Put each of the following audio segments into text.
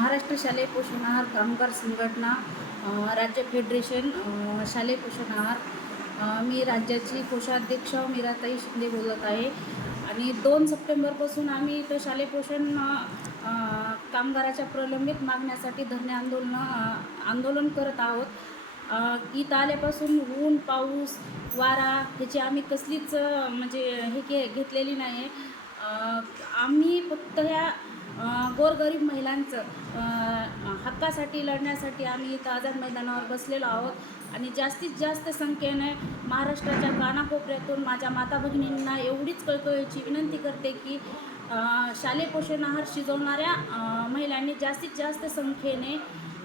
महाराष्ट्र शालेय पोषण आहार कामगार संघटना राज्य फेडरेशन शालेय पोषण आहार. मी राज्याची कोषाध्यक्ष मीराताई शिंदे बोलत आहे. आणि दोन सप्टेंबरपासून आम्ही इथं शालेय पोषण कामगाराच्या प्रलंबित मागण्यासाठी धरणे आंदोलन आंदोलन करत आहोत. इथं आल्यापासून ऊन पाऊस वारा ह्याची आम्ही कसलीच म्हणजे हे के घेतलेली नाही आहे आम्ही फक्त ह्या गोरगरीब महिलांचं हक्कासाठी लढण्यासाठी आम्ही इथं आझाद मैदानावर बसलेलो आहोत. आणि जास्तीत जास्त संख्येने महाराष्ट्राच्या कानाकोपऱ्यातून माझ्या माता भगिनींना एवढीच कळकळीची विनंती करते की शालेय पोषण आहार शिजवणाऱ्या महिलांनी जास्तीत जास्त संख्येने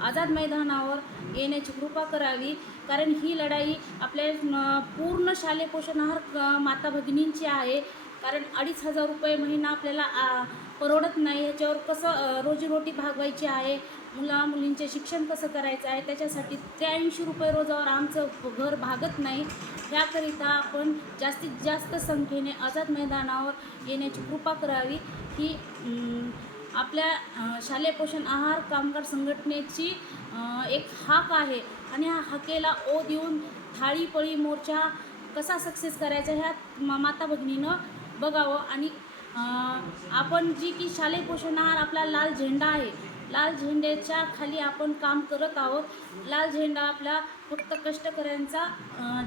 आझाद मैदानावर येण्याची कृपा करावी. कारण ही लढाई आपल्या पूर्ण शालेय पोषण आहार माता भगिनींची आहे. कारण अडीच हजार रुपये महिना आपल्याला आ, परवडत नाही. याच्यावर कसं रोजीरोटी भागवायची आहे? मुला मुलींचे शिक्षण कसं करायचं आहे? त्याच्यासाठी त्र्याऐंशी रुपये रोजावर आमचं घर भागत नाही. त्याकरिता आपण जास्तीत जास्त संख्येने आझाद मैदानावर येण्याची कृपा करावी. ही आपल्या शालेय पोषण आहार कामगार संघटनेची एक हाक आहे. आणि हा हाकेला ओ देऊन थाळीपळी मोर्चा कसा सक्सेस करायचा ह्या म- माता भगिनीनं बघावं आणि आपण जी की शालेय पोषण आहार आपला लाल झेंडा आहे. लाल झेंड्याच्या खाली आपण काम करत आहोत. लाल झेंडा आपला फक्त कष्टकऱ्यांचा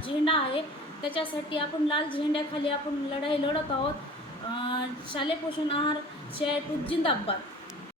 झेंडा आहे. त्याच्यासाठी आपण लाल झेंड्याखाली आपण लढाई लढत आहोत. शालेय पोषण आहार शेट जिंदाबाद.